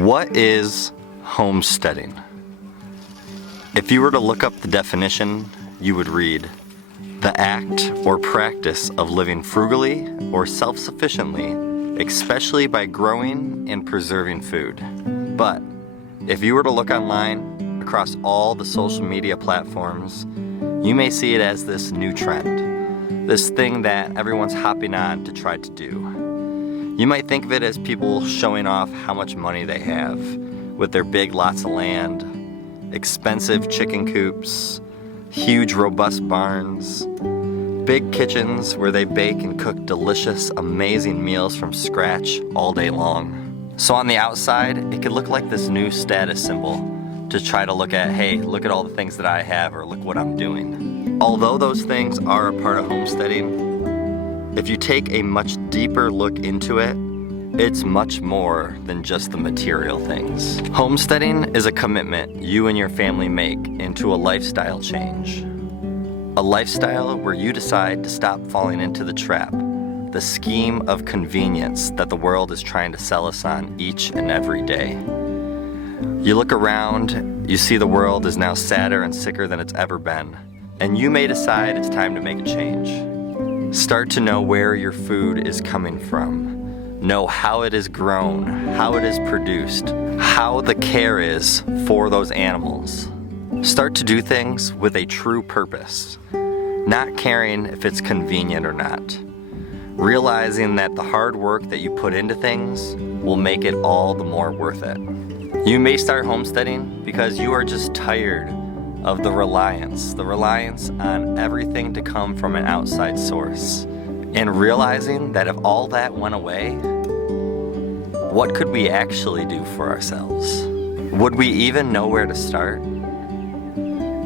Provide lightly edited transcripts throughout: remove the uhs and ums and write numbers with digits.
What is homesteading? If you were to look up the definition, you would read, the act or practice of living frugally or self-sufficiently, especially by growing and preserving food. But if you were to look online across all the social media platforms, you may see it as this new trend, this thing that everyone's hopping on to try to do. You might think of it as people showing off how much money they have with their big lots of land, expensive chicken coops, huge robust barns, big kitchens where they bake and cook delicious, amazing meals from scratch all day long. So on the outside, it could look like this new status symbol to try to look at, hey, look at all the things that I have, or look what I'm doing. Although those things are a part of homesteading, if you take a much deeper look into it, it's much more than just the material things. Homesteading is a commitment you and your family make into a lifestyle change. A lifestyle where you decide to stop falling into the trap, the scheme of convenience that the world is trying to sell us on each and every day. You look around, you see the world is now sadder and sicker than it's ever been, and you may decide it's time to make a change. Start to know where your food is coming from. Know how it is grown, how it is produced, how the care is for those animals. Start to do things with a true purpose, not caring if it's convenient or not. Realizing that the hard work that you put into things will make it all the more worth it. You may start homesteading because you are just tired of the reliance on everything to come from an outside source. And realizing that if all that went away, what could we actually do for ourselves? Would we even know where to start?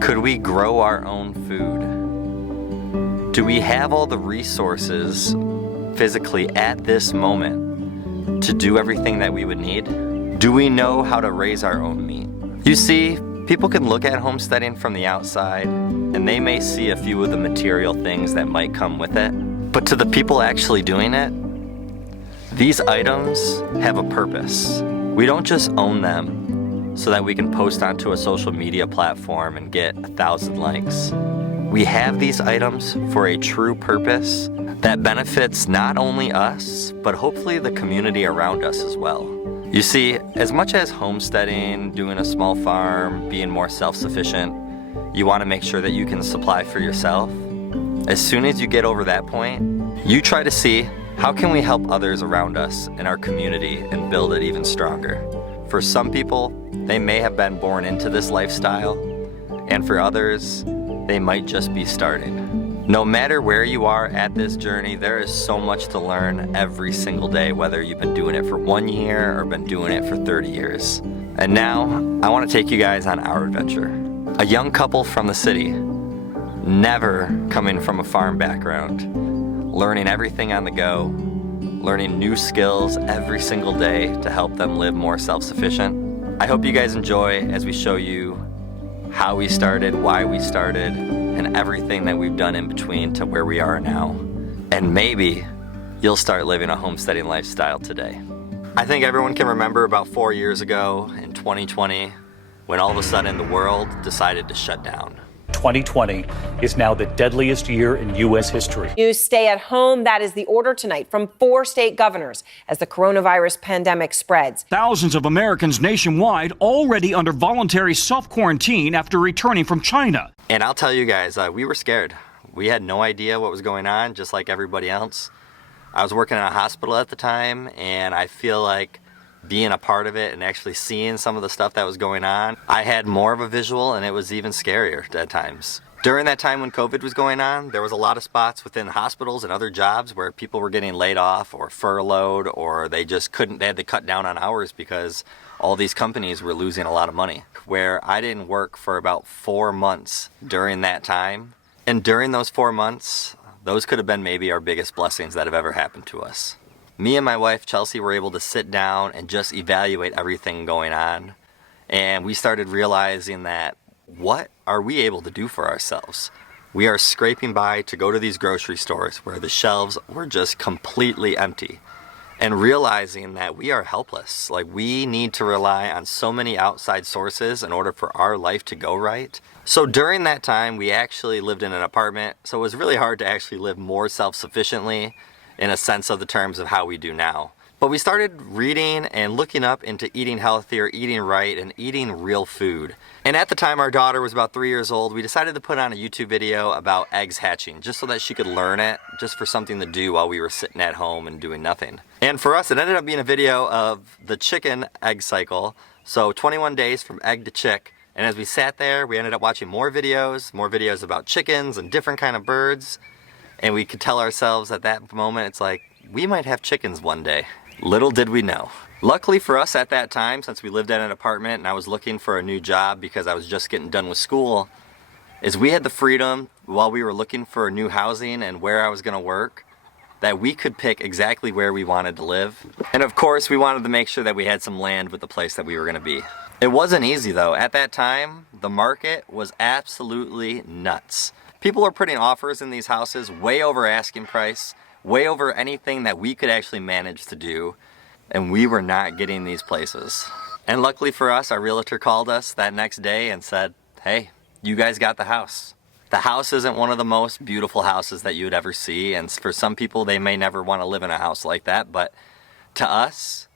Could we grow our own food? Do we have all the resources physically at this moment to do everything that we would need? Do we know how to raise our own meat? You see, people can look at homesteading from the outside and they may see a few of the material things that might come with it. But to the people actually doing it, these items have a purpose. We don't just own them so that we can post onto a social media platform and get 1,000 likes. We have these items for a true purpose that benefits not only us, but hopefully the community around us as well. You see, as much as homesteading, doing a small farm, being more self-sufficient, you want to make sure that you can supply for yourself. As soon as you get over that point, you try to see how can we help others around us in our community and build it even stronger. For some people, they may have been born into this lifestyle, and for others, they might just be starting. No matter where you are at this journey, there is so much to learn every single day, whether you've been doing it for 1 year or been doing it for 30 years. And now, I want to take you guys on our adventure. A young couple from the city, never coming from a farm background, learning everything on the go, learning new skills every single day to help them live more self-sufficient. I hope you guys enjoy as we show you how we started, why we started, and everything that we've done in between to where we are now. And maybe you'll start living a homesteading lifestyle today. I think everyone can remember about 4 years ago in 2020 when all of a sudden the world decided to shut down. 2020 is now the deadliest year in U.S. history. You stay at home. That is the order tonight from 4 state governors as the coronavirus pandemic spreads. Thousands of Americans nationwide already under voluntary self-quarantine after returning from China. And I'll tell you guys, we were scared. We had no idea what was going on, just like everybody else. I was working in a hospital at the time, and I feel like being a part of it and actually seeing some of the stuff that was going on, I had more of a visual, and it was even scarier at times. During that time when COVID was going on, there was a lot of spots within hospitals and other jobs where people were getting laid off or furloughed, or they just couldn't, they had to cut down on hours because all these companies were losing a lot of money. Where I didn't work for about 4 months during that time. And during those 4 months, those could have been maybe our biggest blessings that have ever happened to us. Me and my wife, Chelsea, were able to sit down and just evaluate everything going on. And we started realizing that, what are we able to do for ourselves? We are scraping by to go to these grocery stores where the shelves were just completely empty. and realizing that we are helpless. Like, we need to rely on so many outside sources in order for our life to go right. So during that time, we actually lived in an apartment, so it was really hard to actually live more self-sufficiently in a sense of the terms of how we do now. But we started reading and looking up into eating healthier, eating right, and eating real food. And at the time our daughter was about 3 years old, we decided to put on a YouTube video about eggs hatching, just so that she could learn it, just for something to do while we were sitting at home and doing nothing. And for us, it ended up being a video of the chicken egg cycle, so 21 days from egg to chick. And as we sat there, we ended up watching more videos about chickens and different kind of birds. And we could tell ourselves at that moment, it's like, we might have chickens one day. Little did we know. Luckily for us at that time, since we lived in an apartment and I was looking for a new job because I was just getting done with school, is we had the freedom while we were looking for new housing and where I was gonna work, that we could pick exactly where we wanted to live. And of course, we wanted to make sure that we had some land with the place that we were gonna be. It wasn't easy though. At that time, the market was absolutely nuts. People were putting offers in these houses way over asking price, way over anything that we could actually manage to do, and we were not getting these places. And luckily for us, our realtor called us that next day and said, hey, you guys got the house. The house isn't one of the most beautiful houses that you would ever see, and for some people, they may never want to live in a house like that, but to us,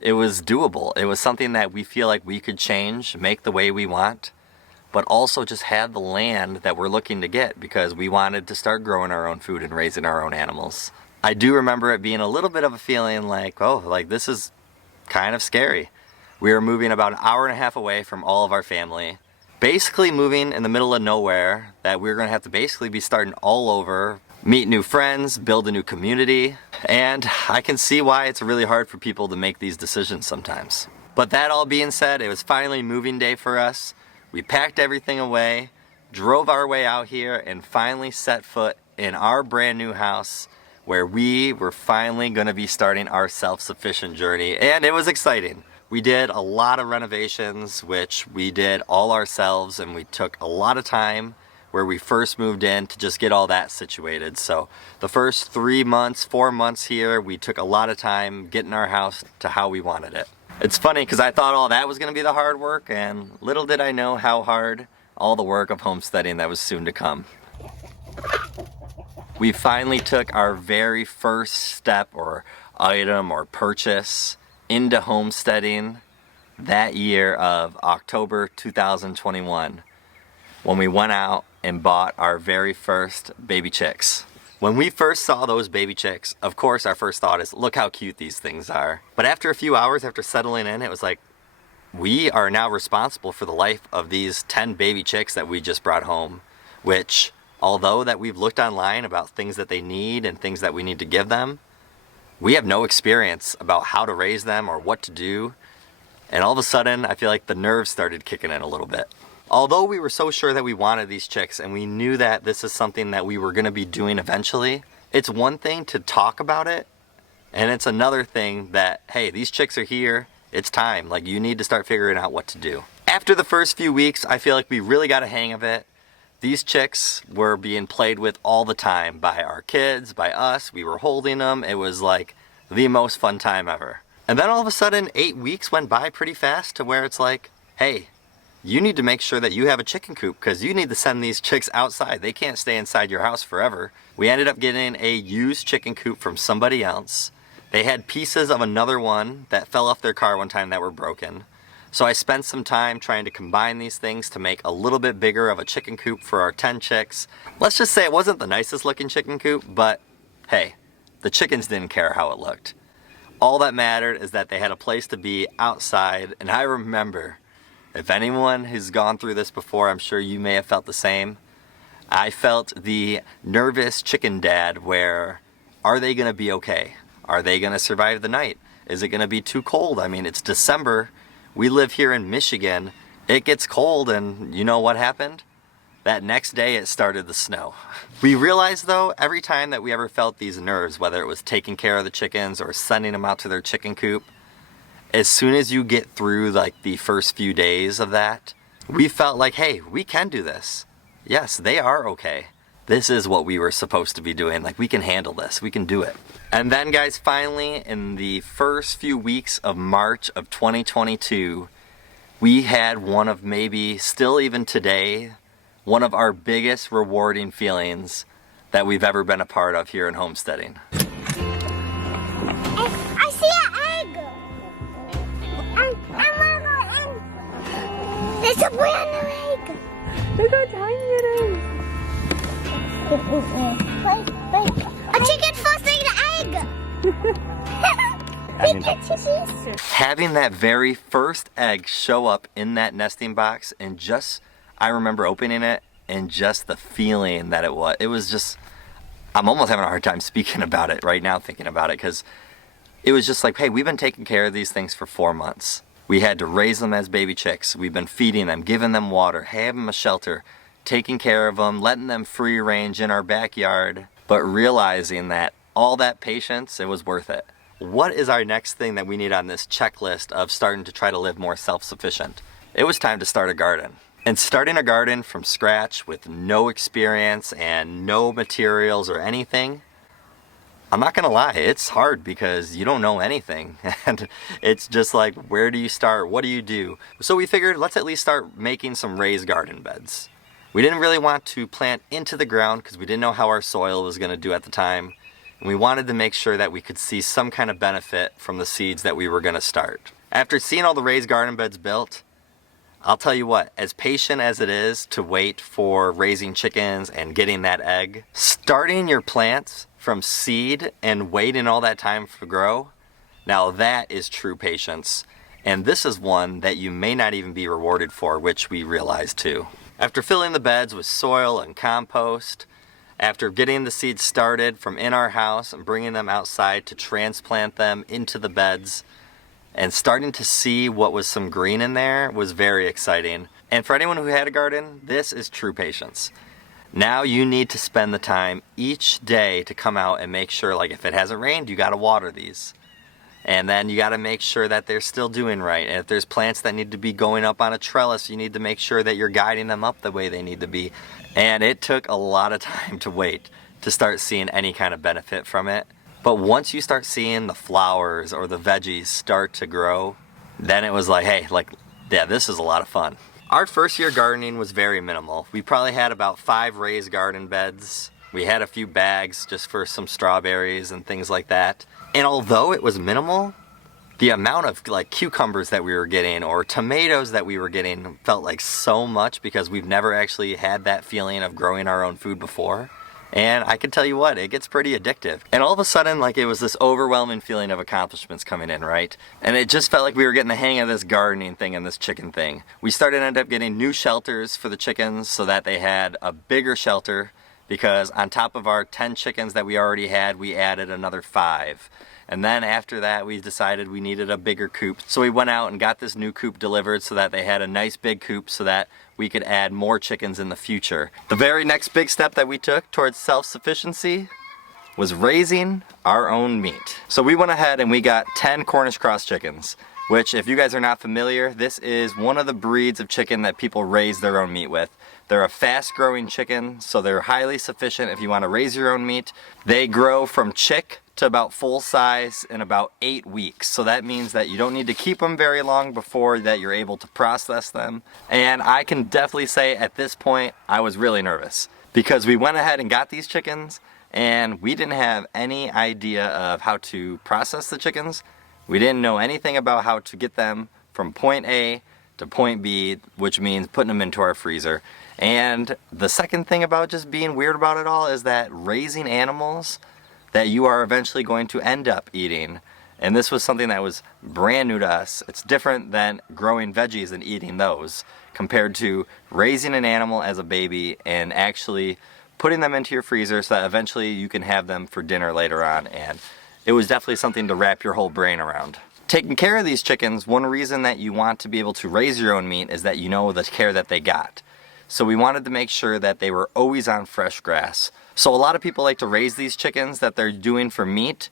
it was doable. It was something that we feel like we could change, make the way we want, but also just have the land that we're looking to get because we wanted to start growing our own food and raising our own animals. I do remember it being a little bit of a feeling like, oh, like this is kind of scary. We were moving about an hour and a half away from all of our family, basically moving in the middle of nowhere, that we were gonna have to basically be starting all over, meet new friends, build a new community, and I can see why it's really hard for people to make these decisions sometimes. But that all being said, it was finally moving day for us. We packed everything away, drove our way out here, and finally set foot in our brand new house where we were finally gonna be starting our self-sufficient journey, and it was exciting. We did a lot of renovations, which we did all ourselves, and we took a lot of time where we first moved in to just get all that situated. So the first 3 months, 4 months here, we took a lot of time getting our house to how we wanted it. It's funny because I thought all that was going to be the hard work, and little did I know how hard all the work of homesteading that was soon to come. We finally took our very first step or item or purchase into homesteading that year of October 2021 when we went out and bought our very first baby chicks. When we first saw those baby chicks, of course our first thought is, look how cute these things are. But after a few hours, after settling in, it was like, we are now responsible for the life of these 10 baby chicks that we just brought home, which, although that we've looked online about things that they need and things that we need to give them, we have no experience about how to raise them or what to do. And all of a sudden, I feel like the nerves started kicking in a little bit. Although we were so sure that we wanted these chicks and we knew that this is something that we were going to be doing eventually, it's one thing to talk about it, and it's another thing that, hey, these chicks are here, it's time, like you need to start figuring out what to do. After the first few weeks, I feel like we really got a hang of it. These chicks were being played with all the time by our kids, by us, we were holding them, it was like the most fun time ever. And then all of a sudden, 8 weeks went by pretty fast to where it's like, hey, you need to make sure that you have a chicken coop because you need to send these chicks outside. They can't stay inside your house forever. We ended up getting a used chicken coop from somebody else. They had pieces of another one that fell off their car one time that were broken. So I spent some time trying to combine these things to make a little bit bigger of a chicken coop for our 10 chicks. Let's just say it wasn't the nicest looking chicken coop, but hey, the chickens didn't care how it looked. All that mattered is that they had a place to be outside, and I remember, if anyone has gone through this before, I'm sure you may have felt the same. I felt the nervous chicken dad where, are they gonna be okay? Are they gonna survive the night? Is it gonna be too cold? I mean, it's December. We live here in Michigan. It gets cold, and you know what happened? That next day it started to snow. We realized though, every time that we ever felt these nerves, whether it was taking care of the chickens or sending them out to their chicken coop, as soon as you get through like the first few days of that, we felt like, hey, we can do this. Yes, they are okay. this is what we were supposed to be doing. Like, we can handle this, we can do it. And then guys, finally, in the first few weeks of March of 2022, we had one of maybe, still even today, one of our biggest rewarding feelings that we've ever been a part of here in homesteading. I see an egg. There's a boy on the egg. Look how tiny it is. Wait. A chicken first laid an egg. Having that very first egg show up in that nesting box, and just, I remember opening it and just the feeling that it was just, I'm almost having a hard time speaking about it right now, thinking about it, because it was just like, hey, we've been taking care of these things for 4 months. We had to raise them as baby chicks. We've been feeding them, giving them water, having them a shelter, taking care of them, letting them free range in our backyard, but realizing that all that patience, it was worth it. What is our next thing that we need on this checklist of starting to try to live more self-sufficient? It was time to start a garden. And starting a garden from scratch with no experience and no materials or anything, I'm not gonna lie, it's hard because you don't know anything. And it's just like, where do you start? What do you do? So we figured, let's at least start making some raised garden beds. We didn't really want to plant into the ground because we didn't know how our soil was gonna do at the time. And we wanted to make sure that we could see some kind of benefit from the seeds that we were gonna start. After seeing all the raised garden beds built, I'll tell you what, as patient as it is to wait for raising chickens and getting that egg, starting your plants from seed and waiting all that time to grow, now that is true patience. And this is one that you may not even be rewarded for, which we realized too. After filling the beds with soil and compost, after getting the seeds started from in our house and bringing them outside to transplant them into the beds, and starting to see what was some green in there was very exciting. And for anyone who had a garden, this is true patience. Now you need to spend the time each day to come out and make sure, like if it hasn't rained, you gotta water these. And then you gotta make sure that they're still doing right. And if there's plants that need to be going up on a trellis, you need to make sure that you're guiding them up the way they need to be. And it took a lot of time to wait to start seeing any kind of benefit from it. But once you start seeing the flowers or the veggies start to grow, then it was like, hey, yeah, this is a lot of fun. Our first year gardening was very minimal. We probably had about 5 raised garden beds. We had a few bags just for some strawberries and things like that. And although it was minimal, the amount of like cucumbers that we were getting or tomatoes that we were getting felt like so much because we've never actually had that feeling of growing our own food before. And I can tell you what, it gets pretty addictive. And all of a sudden, like, it was this overwhelming feeling of accomplishments coming in, right? And it just felt like we were getting the hang of this gardening thing and this chicken thing. We ended up getting new shelters for the chickens so that they had a bigger shelter, because on top of our 10 chickens that we already had, we added another 5. And then after that, we decided we needed a bigger coop. So we went out and got this new coop delivered so that they had a nice big coop so that we could add more chickens in the future. The very next big step that we took towards self-sufficiency was raising our own meat. So we went ahead and we got 10 Cornish cross chickens, which, if you guys are not familiar, this is one of the breeds of chicken that people raise their own meat with. They're a fast-growing chicken, so they're highly sufficient if you want to raise your own meat. They grow from chick to about full size in about 8 weeks. So that means that you don't need to keep them very long before that you're able to process them. And I can definitely say at this point, I was really nervous because we went ahead and got these chickens and we didn't have any idea of how to process the chickens. We didn't know anything about how to get them from point A to point B, which means putting them into our freezer. And the second thing about just being weird about it all is that raising animals that you are eventually going to end up eating, and this was something that was brand new to us. It's different than growing veggies and eating those compared to raising an animal as a baby and actually putting them into your freezer so that eventually you can have them for dinner later on. And it was definitely something to wrap your whole brain around. Taking care of these chickens, one reason that you want to be able to raise your own meat is that you know the care that they got. So we wanted to make sure that they were always on fresh grass. So a lot of people like to raise these chickens that they're doing for meat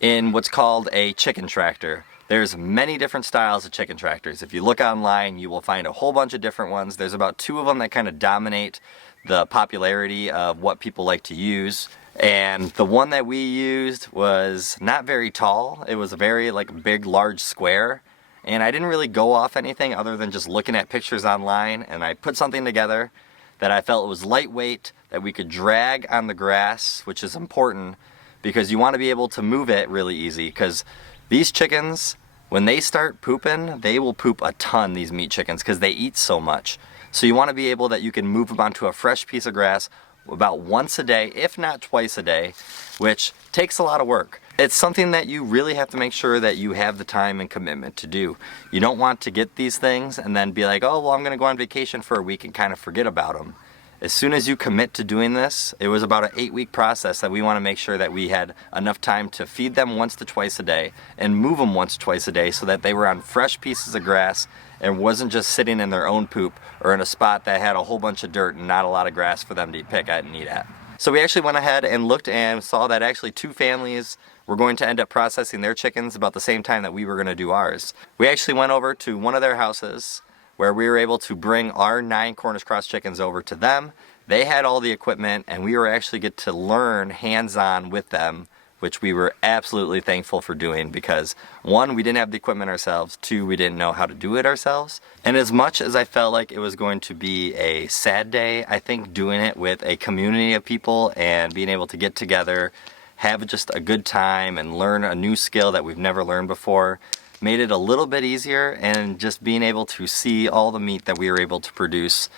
in what's called a chicken tractor. There's many different styles of chicken tractors. If you look online, you will find a whole bunch of different ones. There's about 2 of them that kind of dominate the popularity of what people like to use. And the one that we used was not very tall. It was a very big, large square. And I didn't really go off anything other than just looking at pictures online, and I put something together that I felt was lightweight, that we could drag on the grass, which is important because you want to be able to move it really easy, because these chickens, when they start pooping, they will poop a ton, these meat chickens, because they eat so much. So you want to be able that you can move them onto a fresh piece of grass about once a day, if not twice a day, which takes a lot of work. It's something that you really have to make sure that you have the time and commitment to do. You don't want to get these things and then be like, oh, well, I'm going to go on vacation for a week and kind of forget about them. As soon as you commit to doing this, it was about an 8-week process that we want to make sure that we had enough time to feed them once to twice a day and move them once to twice a day so that they were on fresh pieces of grass and wasn't just sitting in their own poop or in a spot that had a whole bunch of dirt and not a lot of grass for them to pick at and eat at. So we actually went ahead and looked and saw that actually 2 families were going to end up processing their chickens about the same time that we were going to do ours. We actually went over to one of their houses where we were able to bring our 9 Cornish cross chickens over to them. They had all the equipment and we were actually get to learn hands-on with them, which we were absolutely thankful for doing because 1, we didn't have the equipment ourselves, 2, we didn't know how to do it ourselves. And as much as I felt like it was going to be a sad day, I think doing it with a community of people and being able to get together, have just a good time and learn a new skill that we've never learned before made it a little bit easier. And just being able to see all the meat that we were able to produce,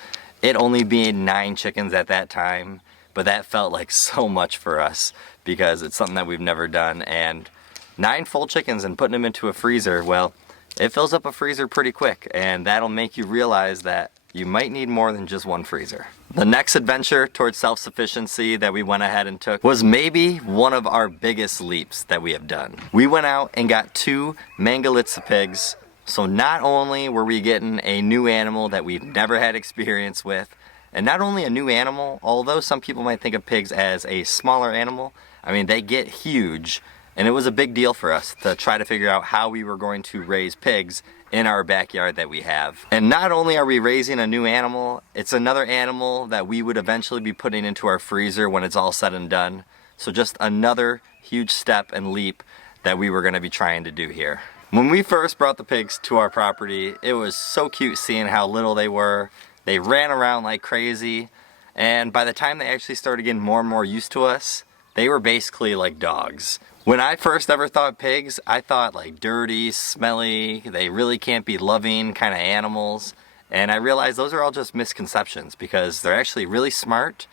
it only being 9 chickens at that time, but that felt like so much for us because it's something that we've never done. And 9 full chickens and putting them into a freezer, well, it fills up a freezer pretty quick, and that'll make you realize that you might need more than just 1 freezer. The next adventure towards self-sufficiency that we went ahead and took was maybe one of our biggest leaps that we have done. We went out and got 2 Mangalitsa pigs. So not only were we getting a new animal that we've never had experience with, and not only a new animal, although some people might think of pigs as a smaller animal, I mean, they get huge, and it was a big deal for us to try to figure out how we were going to raise pigs in our backyard that we have. And not only are we raising a new animal, it's another animal that we would eventually be putting into our freezer when it's all said and done. So just another huge step and leap that we were going to be trying to do here. When we first brought the pigs to our property, it was so cute seeing how little they were. They ran around like crazy, and by the time they actually started getting more and more used to us, they were basically like dogs. When I first ever thought pigs, I thought like dirty, smelly, they really can't be loving kind of animals. And I realized those are all just misconceptions because they're actually really smart.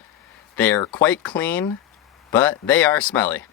They're quite clean, but they are smelly.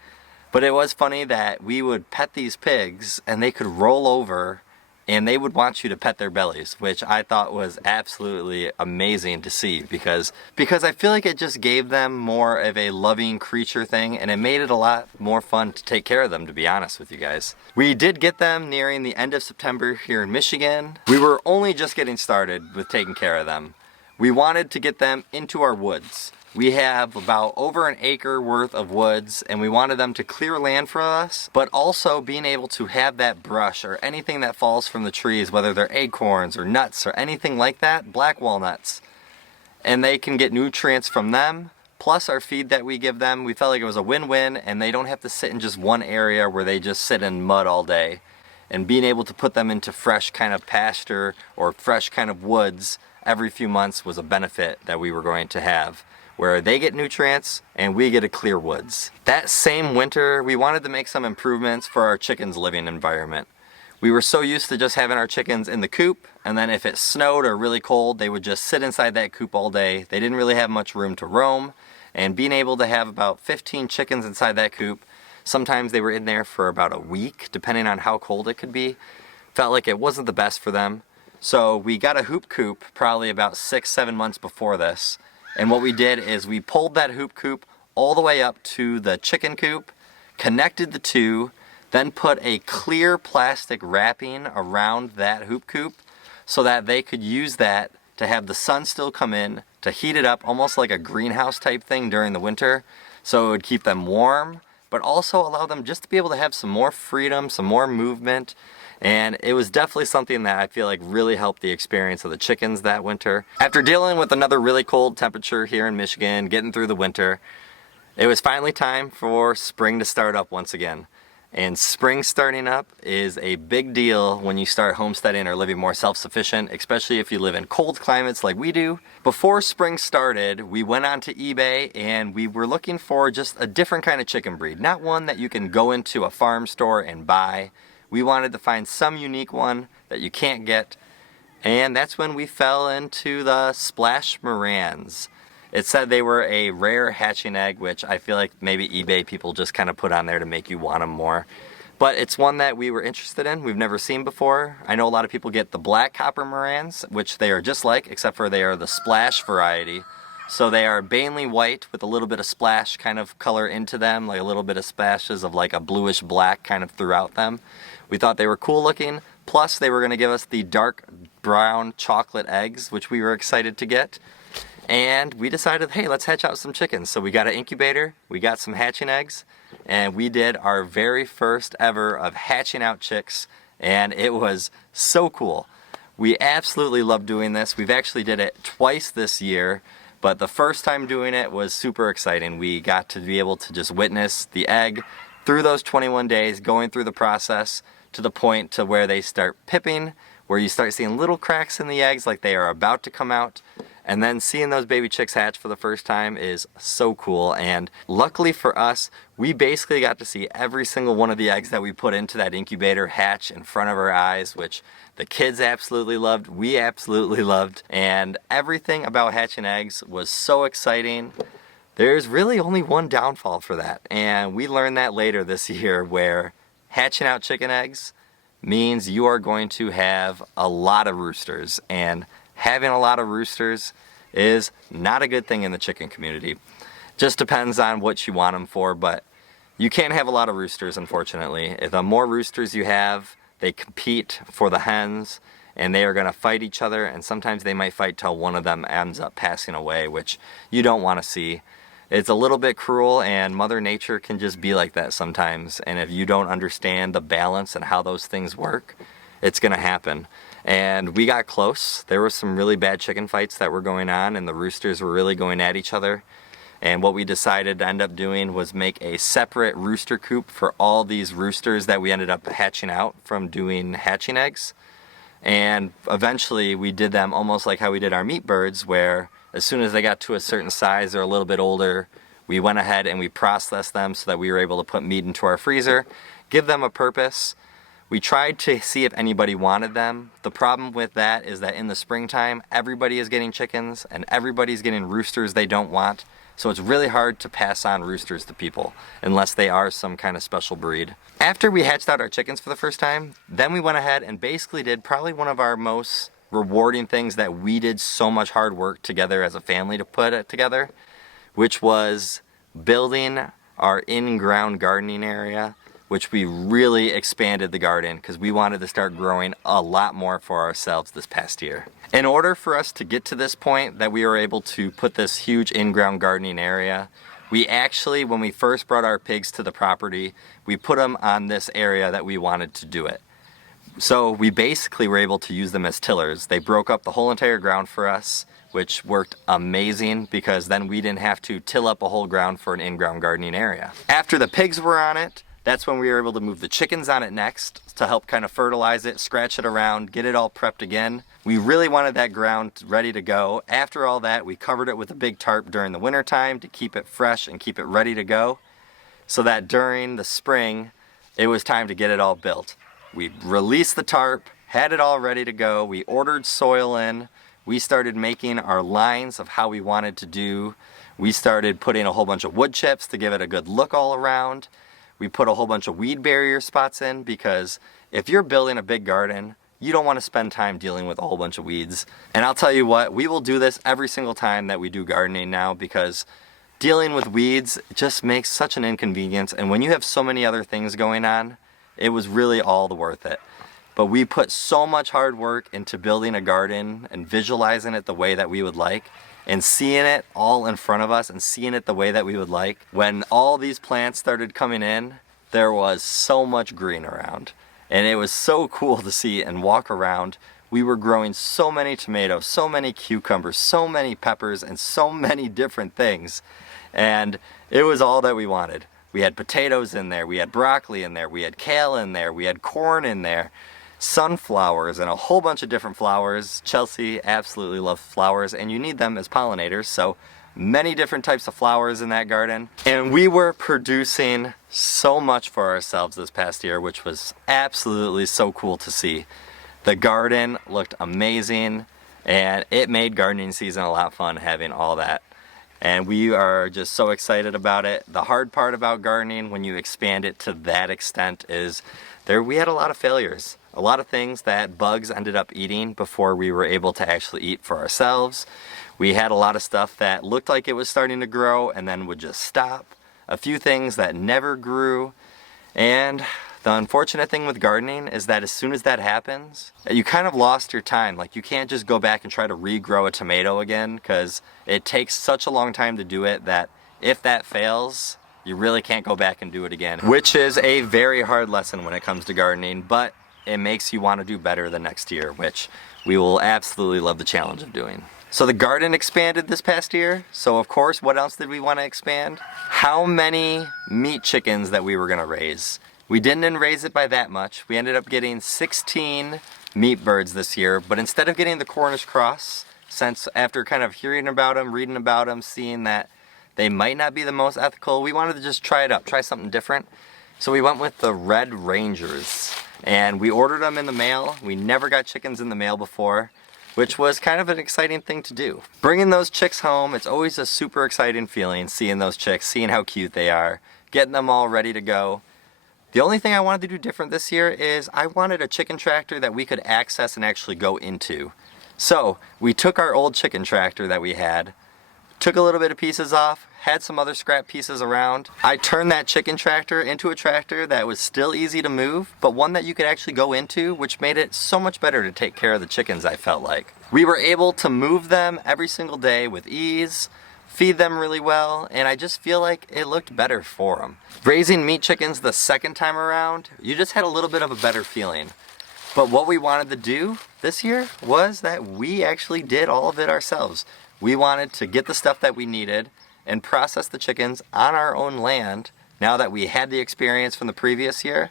But it was funny that we would pet these pigs and they could roll over and they would want you to pet their bellies, which I thought was absolutely amazing to see because I feel like it just gave them more of a loving creature thing, and it made it a lot more fun to take care of them, to be honest with you guys. We did get them nearing the end of September here in Michigan. We were only just getting started with taking care of them. We wanted to get them into our woods. We have about over an acre worth of woods, and we wanted them to clear land for us, but also being able to have that brush or anything that falls from the trees, whether they're acorns or nuts or anything like that, black walnuts. And they can get nutrients from them, plus our feed that we give them. We felt like it was a win-win, and they don't have to sit in just one area where they just sit in mud all day. And being able to put them into fresh kind of pasture or fresh kind of woods every few months was a benefit that we were going to have, where they get nutrients and we get a clear woods. That same winter, we wanted to make some improvements for our chickens' living environment. We were so used to just having our chickens in the coop, and then if it snowed or really cold, they would just sit inside that coop all day. They didn't really have much room to roam, and being able to have about 15 chickens inside that coop, sometimes they were in there for about a week, depending on how cold it could be, felt like it wasn't the best for them. So we got a hoop coop probably about 6-7 months before this. And what we did is we pulled that hoop coop all the way up to the chicken coop, connected the two, then put a clear plastic wrapping around that hoop coop so that they could use that to have the sun still come in, to heat it up almost like a greenhouse type thing during the winter, so it would keep them warm, but also allow them just to be able to have some more freedom, some more movement, And it was definitely something that I feel like really helped the experience of the chickens that winter. After dealing with another really cold temperature here in Michigan, getting through the winter, it was finally time for spring to start up once again. And spring starting up is a big deal when you start homesteading or living more self-sufficient, especially if you live in cold climates like we do. Before spring started, we went onto eBay and we were looking for just a different kind of chicken breed. Not one that you can go into a farm store and buy. We wanted to find some unique one that you can't get. And that's when we fell into the Splash Morans. It said they were a rare hatching egg, which I feel like maybe eBay people just kind of put on there to make you want them more. But it's one that we were interested in. We've never seen before. I know a lot of people get the black copper Morans, which they are just like, except for they are the splash variety. So they are banely white with a little bit of splash kind of color into them, like a little bit of splashes of like a bluish black kind of throughout them. We thought they were cool looking. Plus they were going to give us the dark brown chocolate eggs, which we were excited to get. And we decided, hey, let's hatch out some chickens. So we got an incubator, we got some hatching eggs, and we did our very first ever of hatching out chicks, and it was so cool. We absolutely love doing this. We've actually did it twice this year, but the first time doing it was super exciting. We got to be able to just witness the egg through those 21 days, going through the process to the point to where they start pipping, where you start seeing little cracks in the eggs like they are about to come out. And then seeing those baby chicks hatch for the first time is so cool. And luckily for us, we basically got to see every single one of the eggs that we put into that incubator hatch in front of our eyes, which the kids absolutely loved, we absolutely loved. And everything about hatching eggs was so exciting. There's really only one downfall for that. And we learned that later this year, where hatching out chicken eggs means you are going to have a lot of roosters. And having a lot of roosters is not a good thing in the chicken community. Just depends on what you want them for, but you can't have a lot of roosters, unfortunately. The more roosters you have, they compete for the hens, and they are going to fight each other, and sometimes they might fight till one of them ends up passing away, which you don't want to see. It's a little bit cruel, and Mother Nature can just be like that sometimes, and if you don't understand the balance and how those things work, it's going to happen. And we got close. There were some really bad chicken fights that were going on, and the roosters were really going at each other. And what we decided to end up doing was make a separate rooster coop for all these roosters that we ended up hatching out from doing hatching eggs. And eventually we did them almost like how we did our meat birds, where as soon as they got to a certain size or a little bit older, we went ahead and we processed them so that we were able to put meat into our freezer, give them a purpose. We tried to see if anybody wanted them. The problem with that is that in the springtime, everybody is getting chickens and everybody's getting roosters they don't want. So it's really hard to pass on roosters to people unless they are some kind of special breed. After we hatched out our chickens for the first time, then we went ahead and basically did probably one of our most rewarding things that we did so much hard work together as a family to put it together, which was building our in-ground gardening area, which we really expanded the garden because we wanted to start growing a lot more for ourselves this past year. In order for us to get to this point that we were able to put this huge in-ground gardening area, we actually, when we first brought our pigs to the property, we put them on this area that we wanted to do it. So we basically were able to use them as tillers. They broke up the whole entire ground for us, which worked amazing because then we didn't have to till up a whole ground for an in-ground gardening area. After the pigs were on it, that's when we were able to move the chickens on it next to help kind of fertilize it, scratch it around, get it all prepped again. We really wanted that ground ready to go. After all that, we covered it with a big tarp during the winter time to keep it fresh and keep it ready to go, so that during the spring, it was time to get it all built. We released the tarp, had it all ready to go. We ordered soil in. We started making our lines of how we wanted to do. We started putting a whole bunch of wood chips to give it a good look all around. We put a whole bunch of weed barrier spots in because if you're building a big garden, you don't want to spend time dealing with a whole bunch of weeds. And I'll tell you what, we will do this every single time that we do gardening now because dealing with weeds just makes such an inconvenience. And when you have so many other things going on, it was really all the worth it. But we put so much hard work into building a garden and visualizing it the way that we would like, and seeing it all in front of us and seeing it the way that we would like. When all these plants started coming in, there was so much green around. And it was so cool to see and walk around. We were growing so many tomatoes, so many cucumbers, so many peppers, and so many different things. And it was all that we wanted. We had potatoes in there, we had broccoli in there, we had kale in there, we had corn in there, sunflowers, and a whole bunch of different flowers. Chelsea absolutely loves flowers, and you need them as pollinators, so many different types of flowers in that garden. And we were producing so much for ourselves this past year, which was absolutely so cool to see. The garden looked amazing, and it made gardening season a lot fun having all that. And we are just so excited about it. The hard part about gardening when you expand it to that extent is we had a lot of failures. A lot of things that bugs ended up eating before we were able to actually eat for ourselves. We had a lot of stuff that looked like it was starting to grow and then would just stop. A few things that never grew. And the unfortunate thing with gardening is that as soon as that happens, you kind of lost your time. Like, you can't just go back and try to regrow a tomato again, because it takes such a long time to do it that if that fails, you really can't go back and do it again. Which is a very hard lesson when it comes to gardening, but it makes you want to do better the next year, which we will absolutely love the challenge of doing. So the garden expanded this past year. So of course, what else did we want to expand? How many meat chickens that we were going to raise. We didn't raise it by that much. We ended up getting 16 meat birds this year, but instead of getting the Cornish cross, since after kind of hearing about them, reading about them, seeing that they might not be the most ethical, we wanted to just try it up, try something different. So we went with the Red Rangers, and we ordered them in the mail. We never got chickens in the mail before, which was kind of an exciting thing to do. Bringing those chicks home, it's always a super exciting feeling, seeing those chicks, seeing how cute they are, getting them all ready to go. The only thing I wanted to do different this year is I wanted a chicken tractor that we could access and actually go into. So we took our old chicken tractor that we had, took a little bit of pieces off, had some other scrap pieces around. I turned that chicken tractor into a tractor that was still easy to move, but one that you could actually go into, which made it so much better to take care of the chickens, I felt like. We were able to move them every single day with ease, feed them really well, and I just feel like it looked better for them. Raising meat chickens the second time around, you just had a little bit of a better feeling. But what we wanted to do this year was that we actually did all of it ourselves. We wanted to get the stuff that we needed and process the chickens on our own land now that we had the experience from the previous year,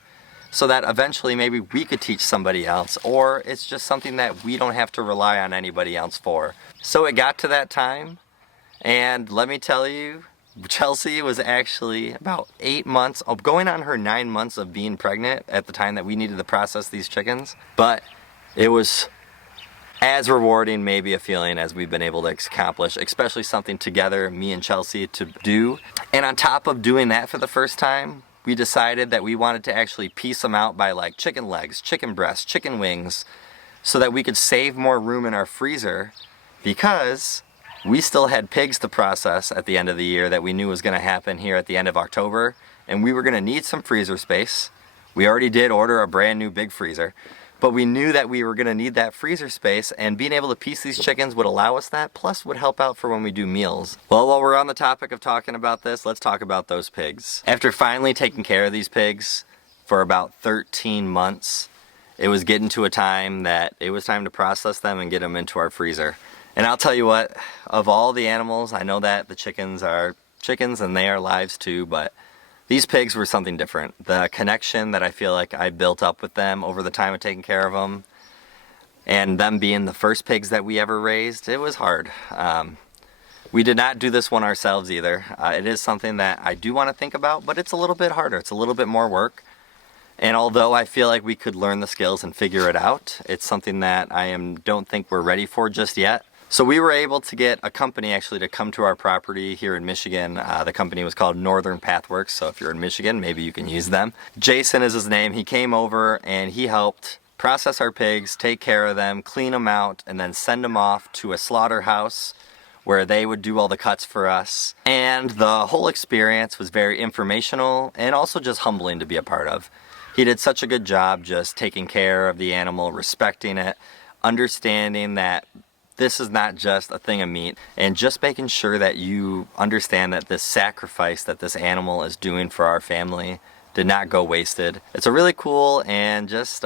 so that eventually maybe we could teach somebody else, or it's just something that we don't have to rely on anybody else for. So it got to that time, and let me tell you, Chelsea was actually about 8 months, going on her 9 months of being pregnant at the time that we needed to process these chickens. But it was as rewarding, maybe a feeling, as we've been able to accomplish, especially something together, me and Chelsea, to do. And on top of doing that for the first time, we decided that we wanted to actually piece them out by like chicken legs, chicken breasts, chicken wings, so that we could save more room in our freezer, because we still had pigs to process at the end of the year that we knew was going to happen here at the end of October, and we were going to need some freezer space. We already did order a brand new big freezer, but we knew that we were going to need that freezer space, and being able to piece these chickens would allow us that, plus would help out for when we do meals. Well, while we're on the topic of talking about this, let's talk about those pigs. After finally taking care of these pigs for about 13 months, it was getting to a time that it was time to process them and get them into our freezer. And I'll tell you what, of all the animals, I know that the chickens are chickens and they are lives too, but these pigs were something different. The connection that I feel like I built up with them over the time of taking care of them, and them being the first pigs that we ever raised, it was hard. We did not do this one ourselves either. It is something that I do want to think about, but it's a little bit harder. It's a little bit more work. And although I feel like we could learn the skills and figure it out, it's something that don't think we're ready for just yet. So we were able to get a company actually to come to our property here in Michigan. The company was called Northern Pathworks, so if you're in Michigan, maybe you can use them. Jason is his name. He came over and he helped process our pigs, take care of them, clean them out, and then send them off to a slaughterhouse where they would do all the cuts for us. And the whole experience was very informational and also just humbling to be a part of. He did such a good job just taking care of the animal, respecting it, understanding that this is not just a thing of meat, and just making sure that you understand that this sacrifice that this animal is doing for our family did not go wasted. It's a really cool and just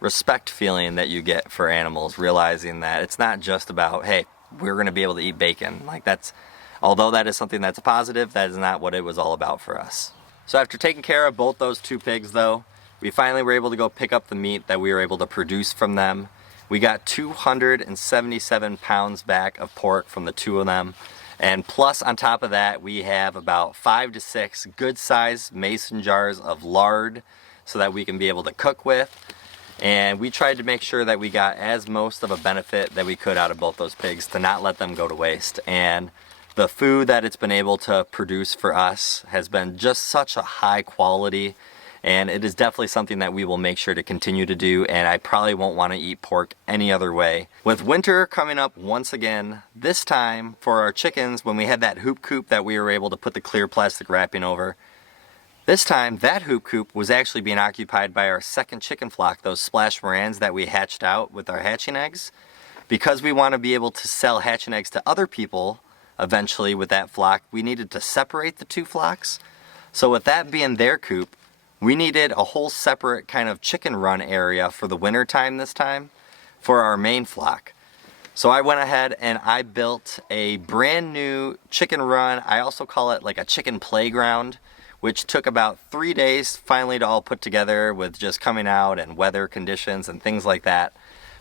respect feeling that you get for animals, realizing that it's not just about, hey, we're going to be able to eat bacon. Like that's, although that is something that's a positive, that is not what it was all about for us. So after taking care of both those two pigs though, we finally were able to go pick up the meat that we were able to produce from them. We got 277 pounds back of pork from the two of them. And plus on top of that, we have about 5 to 6 good sized mason jars of lard so that we can be able to cook with. And we tried to make sure that we got as most of a benefit that we could out of both those pigs to not let them go to waste. And the food that it's been able to produce for us has been just such a high quality, and it is definitely something that we will make sure to continue to do, and I probably won't want to eat pork any other way. With winter coming up once again, this time for our chickens, when we had that hoop coop that we were able to put the clear plastic wrapping over, this time that hoop coop was actually being occupied by our second chicken flock, those splash morans that we hatched out with our hatching eggs. Because we want to be able to sell hatching eggs to other people eventually with that flock, we needed to separate the two flocks. So with that being their coop, we needed a whole separate kind of chicken run area for the winter time this time for our main flock. So I went ahead and I built a brand new chicken run. I also call it like a chicken playground, which took about 3 days finally to all put together with just coming out and weather conditions and things like that.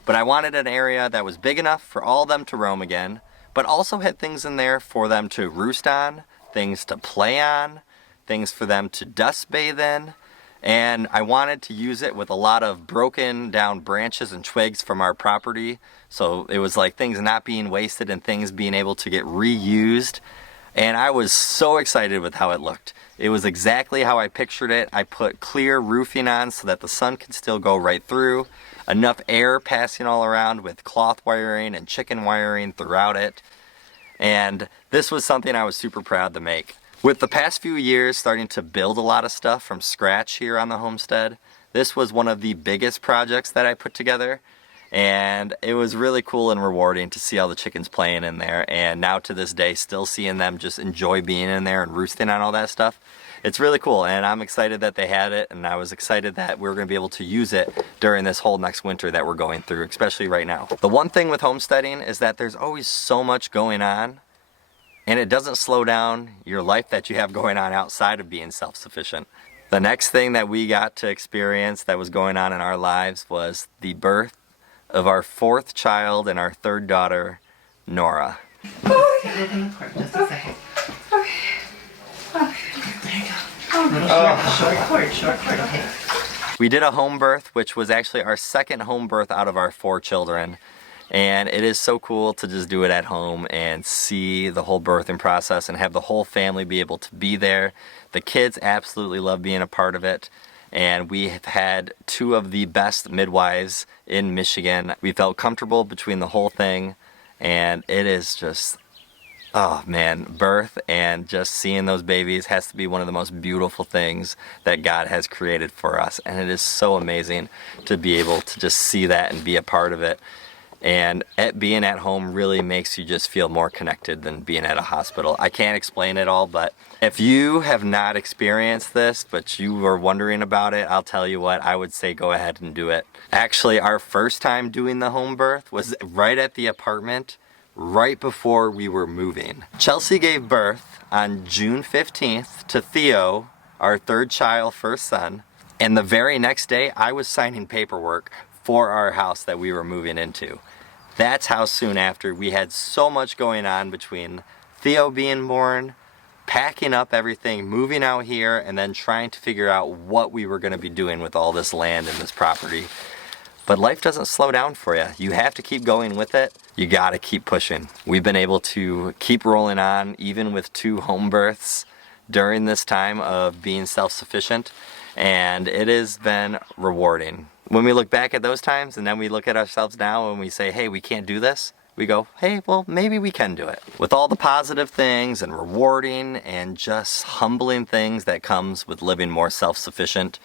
But I wanted an area that was big enough for all of them to roam again, but also had things in there for them to roost on, things to play on, things for them to dust bathe in. And I wanted to use it with a lot of broken down branches and twigs from our property. So it was like things not being wasted and things being able to get reused. And I was so excited with how it looked. It was exactly how I pictured it. I put clear roofing on so that the sun can still go right through. Enough air passing all around with cloth wiring and chicken wiring throughout it. And this was something I was super proud to make. With the past few years starting to build a lot of stuff from scratch here on the homestead, this was one of the biggest projects that I put together. And it was really cool and rewarding to see all the chickens playing in there, and now to this day still seeing them just enjoy being in there and roosting on all that stuff. It's really cool, and I'm excited that they had it, and I was excited that we were going to be able to use it during this whole next winter that we're going through, especially right now. The one thing with homesteading is that there's always so much going on, and it doesn't slow down your life that you have going on outside of being self-sufficient. The next thing that we got to experience that was going on in our lives was the birth of our 4th child and our 3rd daughter, Nora. Oh, just a second. Okay. There you go. Short cord, okay. We did a home birth, which was actually our 2nd home birth out of our 4 children. And it is so cool to just do it at home and see the whole birthing process and have the whole family be able to be there. The kids absolutely love being a part of it. And we have had 2 of the best midwives in Michigan. We felt comfortable between the whole thing, and it is just, oh man, birth and just seeing those babies has to be one of the most beautiful things that God has created for us. And it is so amazing to be able to just see that and be a part of it. And being at home really makes you just feel more connected than being at a hospital. I can't explain it all, but if you have not experienced this, but you were wondering about it, I'll tell you what, I would say go ahead and do it. Actually, our first time doing the home birth was right at the apartment, right before we were moving. Chelsea gave birth on June 15th to Theo, our 3rd child, 1st son, and the very next day I was signing paperwork for our house that we were moving into. That's how soon after we had so much going on between Theo being born, packing up everything, moving out here, and then trying to figure out what we were going to be doing with all this land and this property. But life doesn't slow down for you. You have to keep going with it. You got to keep pushing. We've been able to keep rolling on even with 2 home births during this time of being self-sufficient, and it has been rewarding. When we look back at those times and then we look at ourselves now and we say, hey, we can't do this, we go, hey, well, maybe we can do it. With all the positive things and rewarding and just humbling things that comes with living more self-sufficient,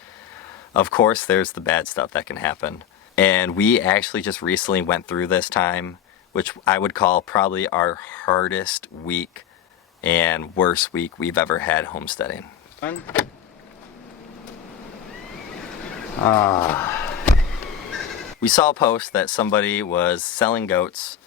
of course, there's the bad stuff that can happen. And we actually just recently went through this time, which I would call probably our hardest week and worst week we've ever had homesteading. We saw a post that somebody was selling goats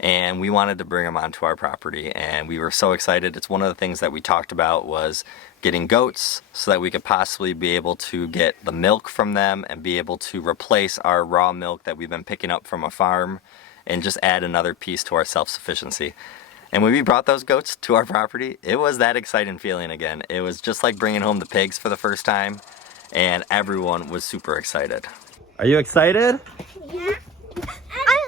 and we wanted to bring them onto our property, and we were so excited. It's one of the things that we talked about was getting goats so that we could possibly be able to get the milk from them and be able to replace our raw milk that we've been picking up from a farm and just add another piece to our self-sufficiency. And when we brought those goats to our property, it was that exciting feeling again. It was just like bringing home the pigs for the first time, and everyone was super excited. Are you excited? Yeah.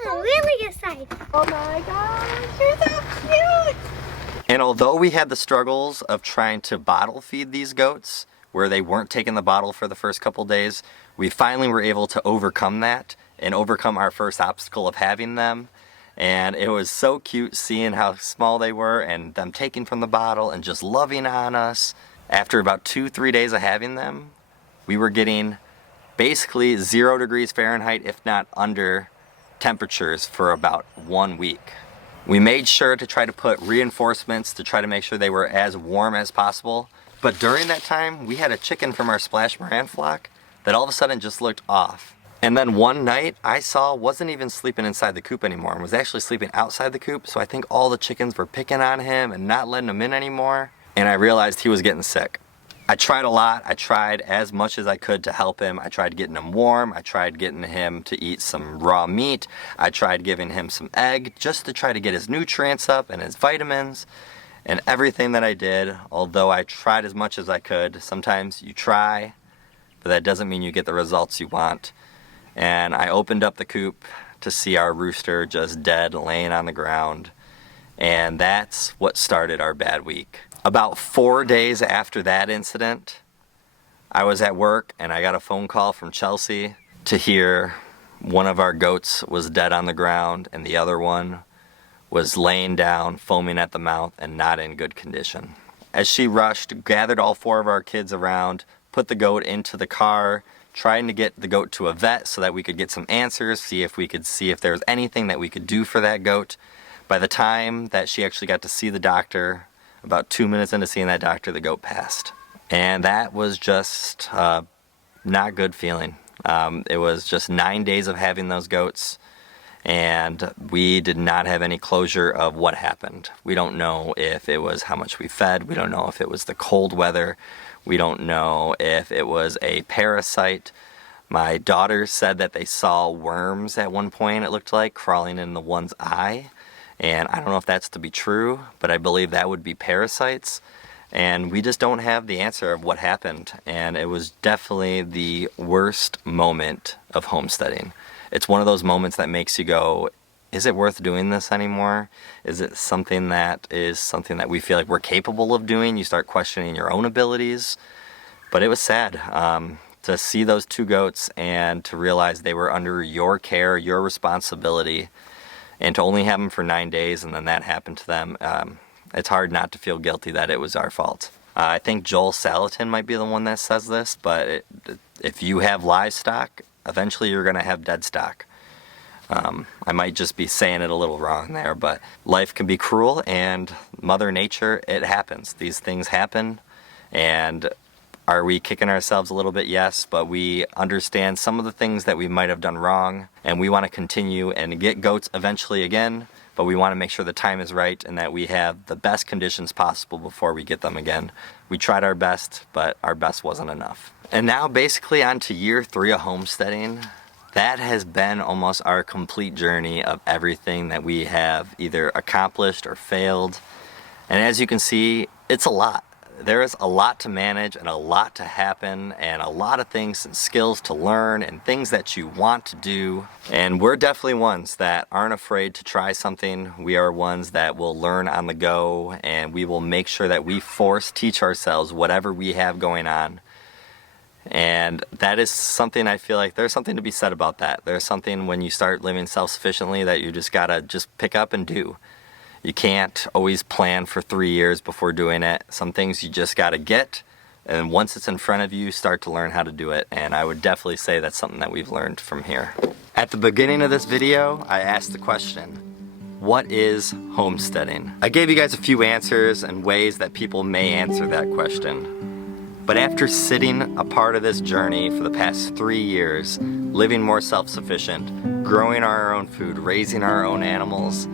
I'm really excited. Oh my gosh, you're so cute. And although we had the struggles of trying to bottle feed these goats, where they weren't taking the bottle for the first couple days, we finally were able to overcome that and overcome our first obstacle of having them. And it was so cute seeing how small they were and them taking from the bottle and just loving on us. After about 2-3 days of having them, we were getting basically 0 degrees Fahrenheit, if not under, temperatures for about 1 week. We made sure to try to put reinforcements to try to make sure they were as warm as possible. But during that time, we had a chicken from our Splash Moran flock that all of a sudden just looked off. And then one night I saw wasn't even sleeping inside the coop anymore and was actually sleeping outside the coop. So I think all the chickens were picking on him and not letting him in anymore. And I realized he was getting sick. I tried a lot. I tried as much as I could to help him. I tried getting him warm. I tried getting him to eat some raw meat. I tried giving him some egg just to try to get his nutrients up and his vitamins. And everything that I did, although I tried as much as I could, sometimes you try, but that doesn't mean you get the results you want. And I opened up the coop to see our rooster just dead laying on the ground. And that's what started our bad week. About 4 days after that incident, I was at work and I got a phone call from Chelsea to hear one of our goats was dead on the ground and the other one was laying down, foaming at the mouth and not in good condition. As she rushed, gathered all 4 of our kids around, put the goat into the car, trying to get the goat to a vet so that we could get some answers, see if there was anything that we could do for that goat. By the time that she actually got to see the doctor, about 2 minutes into seeing that doctor, the goat passed. And that was just not good feeling. It was just 9 days of having those goats, and we did not have any closure of what happened. We don't know if it was how much we fed. We don't know if it was the cold weather. We don't know if it was a parasite. My daughter said that they saw worms at one point, it looked like, crawling in the one's eye. And I don't know if that's to be true, but I believe that would be parasites. And we just don't have the answer of what happened. And it was definitely the worst moment of homesteading. It's one of those moments that makes you go, is it worth doing this anymore? Is it something that we feel like we're capable of doing? You start questioning your own abilities. But it was sad to see those 2 goats and to realize they were under your care, your responsibility, and to only have them for 9 days and then that happened to them. It's hard not to feel guilty that it was our fault. I think Joel Salatin might be the one that says this, but if you have livestock, eventually you're going to have dead stock. I might just be saying it a little wrong there, but life can be cruel, and Mother Nature, it happens. These things happen, and are we kicking ourselves a little bit? Yes, but we understand some of the things that we might have done wrong, and we want to continue and get goats eventually again, but we want to make sure the time is right and that we have the best conditions possible before we get them again. We tried our best, but our best wasn't enough. And now basically on to year 3 of homesteading. That has been almost our complete journey of everything that we have either accomplished or failed. And as you can see, it's a lot. There is a lot to manage and a lot to happen and a lot of things and skills to learn and things that you want to do. And we're definitely ones that aren't afraid to try something. We are ones that will learn on the go, and we will make sure that we teach ourselves whatever we have going on. And that is something I feel like there's something to be said about that. There's something when you start living self-sufficiently that you just gotta pick up and do. You can't always plan for 3 years before doing it. Some things you just gotta get, and once it's in front of you, start to learn how to do it. And I would definitely say that's something that we've learned from here. At the beginning of this video, I asked the question, what is homesteading? I gave you guys a few answers and ways that people may answer that question. But after sitting a part of this journey for the past 3 years, living more self-sufficient, growing our own food, raising our own animals,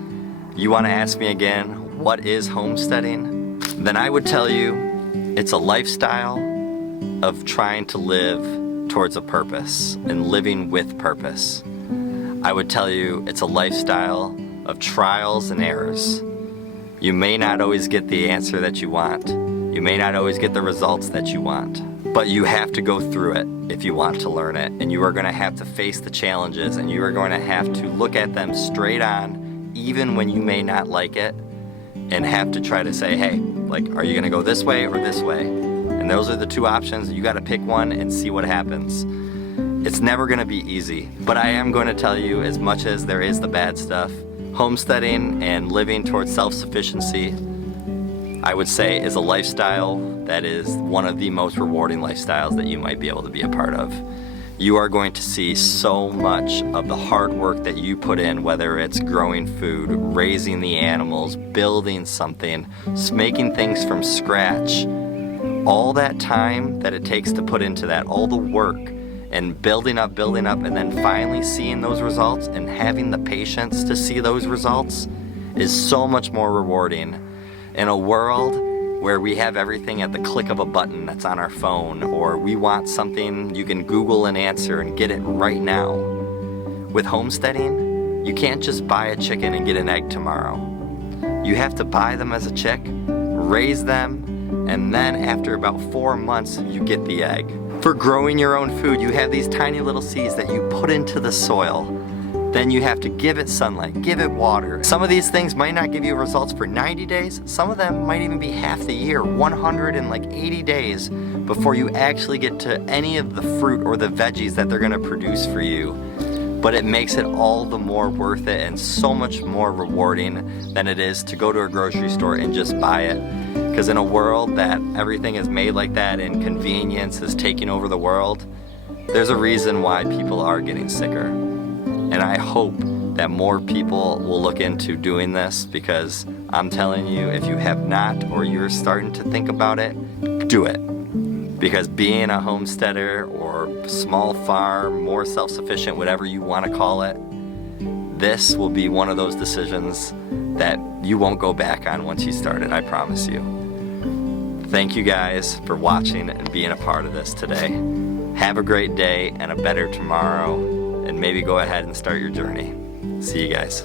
you want to ask me again, what is homesteading? Then I would tell you, it's a lifestyle of trying to live towards a purpose and living with purpose. I would tell you, it's a lifestyle of trials and errors. You may not always get the answer that you want. You may not always get the results that you want, but you have to go through it if you want to learn it, and you are going to have to face the challenges, and you are going to have to look at them straight on, even when you may not like it, and have to try to say, hey, like, are you going to go this way or this way? And those are the two options. You got to pick one and see what happens. It's never going to be easy, but I am going to tell you, as much as there is the bad stuff, homesteading and living towards self-sufficiency, I would say, is a lifestyle that is one of the most rewarding lifestyles that you might be able to be a part of. You are going to see so much of the hard work that you put in, whether it's growing food, raising the animals, building something, making things from scratch. All that time that it takes to put into that, all the work, and building up, and then finally seeing those results and having the patience to see those results is so much more rewarding. In a world where we have everything at the click of a button that's on our phone, or we want something you can Google an answer and get it right now. With homesteading, you can't just buy a chicken and get an egg tomorrow. You have to buy them as a chick, raise them, and then after about 4 months, you get the egg. For growing your own food, you have these tiny little seeds that you put into the soil. Then you have to give it sunlight, give it water. Some of these things might not give you results for 90 days. Some of them might even be half the year, 180 days before you actually get to any of the fruit or the veggies that they're gonna produce for you. But it makes it all the more worth it and so much more rewarding than it is to go to a grocery store and just buy it. Because in a world that everything is made like that and convenience is taking over the world, there's a reason why people are getting sicker. And I hope that more people will look into doing this, because I'm telling you, if you have not or you're starting to think about it, do it. Because being a homesteader or small farm, more self-sufficient, whatever you want to call it, this will be one of those decisions that you won't go back on once you start it, I promise you. Thank you guys for watching and being a part of this today. Have a great day and a better tomorrow, and maybe go ahead and start your journey. See you guys.